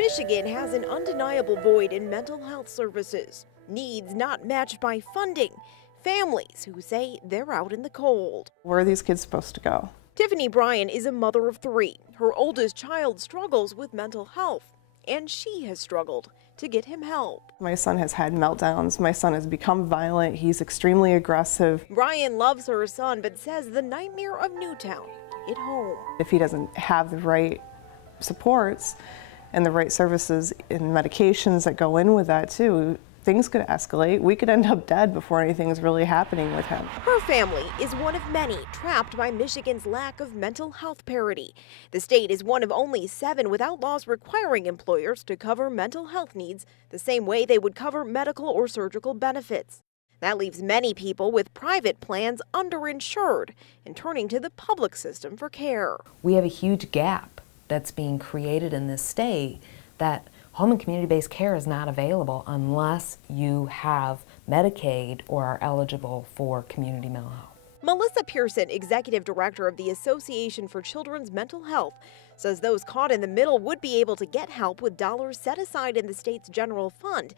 Michigan has an undeniable void in mental health services. Needs not matched by funding. Families who say they're out in the cold. Where are these kids supposed to go? Tiffany Bryan is a mother of 3. Her oldest child struggles with mental health, and she has struggled to get him help. My son has had meltdowns. My son has become violent. He's extremely aggressive. Bryan loves her son, but says the nightmare of Newtown hit home. If he doesn't have the right supports and the right services and medications that go in with that too, things could escalate. We could end up dead before anything's really happening with him. Her family is one of many trapped by Michigan's lack of mental health parity. The state is one of only 7 without laws requiring employers to cover mental health needs the same way they would cover medical or surgical benefits. That leaves many people with private plans underinsured and turning to the public system for care. We have a huge gap that's being created in this state that home and community-based care is not available unless you have Medicaid or are eligible for community mental health. Melissa Pearson, executive director of the Association for Children's Mental Health, says those caught in the middle would be able to get help with dollars set aside in the state's general fund,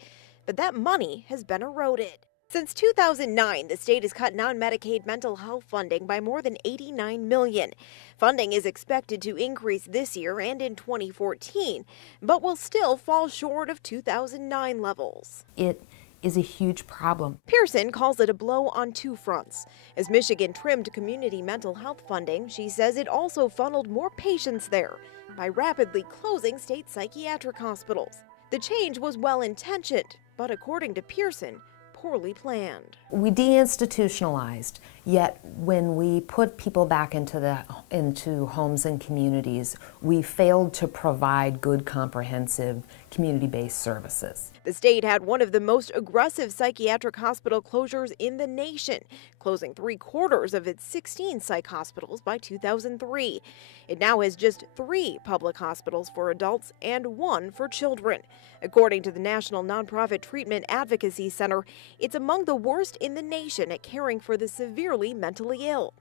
but that money has been eroded. Since 2009, the state has cut non-Medicaid mental health funding by more than $89 million. Funding is expected to increase this year and in 2014, but will still fall short of 2009 levels. It is a huge problem. Pearson calls it a blow on 2 fronts. As Michigan trimmed community mental health funding, she says it also funneled more patients there by rapidly closing state psychiatric hospitals. The change was well-intentioned, but according to Pearson, poorly planned. We deinstitutionalized, yet when we put people back into homes and communities, we failed to provide good, comprehensive, community-based services. The state had one of the most aggressive psychiatric hospital closures in the nation, closing 3/4 of its 16 psych hospitals by 2003. It now has just 3 public hospitals for adults and 1 for children. According to the National Nonprofit Treatment Advocacy Center, it's among the worst in the nation at caring for the severely mentally ill.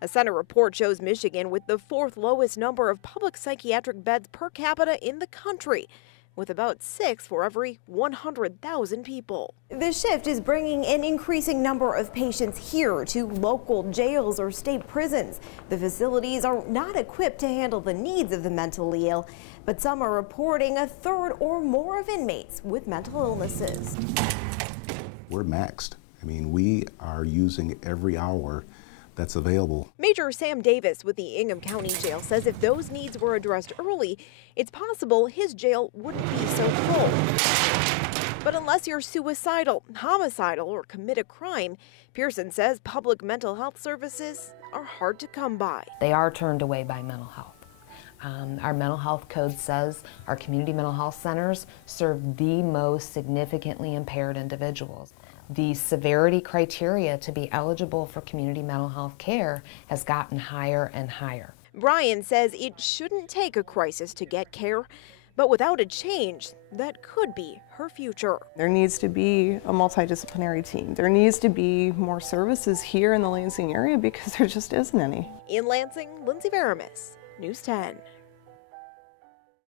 A center report shows Michigan with the 4th lowest number of public psychiatric beds per capita in the country, with about 6 for every 100,000 people. This shift is bringing an increasing number of patients here to local jails or state prisons. The facilities are not equipped to handle the needs of the mentally ill, but some are reporting 1/3 or more of inmates with mental illnesses. We're maxed. I mean, we are using every hour that's available. Major Sam Davis with the Ingham County Jail says if those needs were addressed early, it's possible his jail wouldn't be so full. But unless you're suicidal, homicidal, or commit a crime, Pearson says public mental health services are hard to come by. They are turned away by mental health. Our mental health code says our community mental health centers serve the most significantly impaired individuals. The severity criteria to be eligible for community mental health care has gotten higher and higher. Bryan says it shouldn't take a crisis to get care, but without a change, that could be her future. There needs to be a multidisciplinary team. There needs to be more services here in the Lansing area because there just isn't any. In Lansing, Lindsay Varamis, News 10.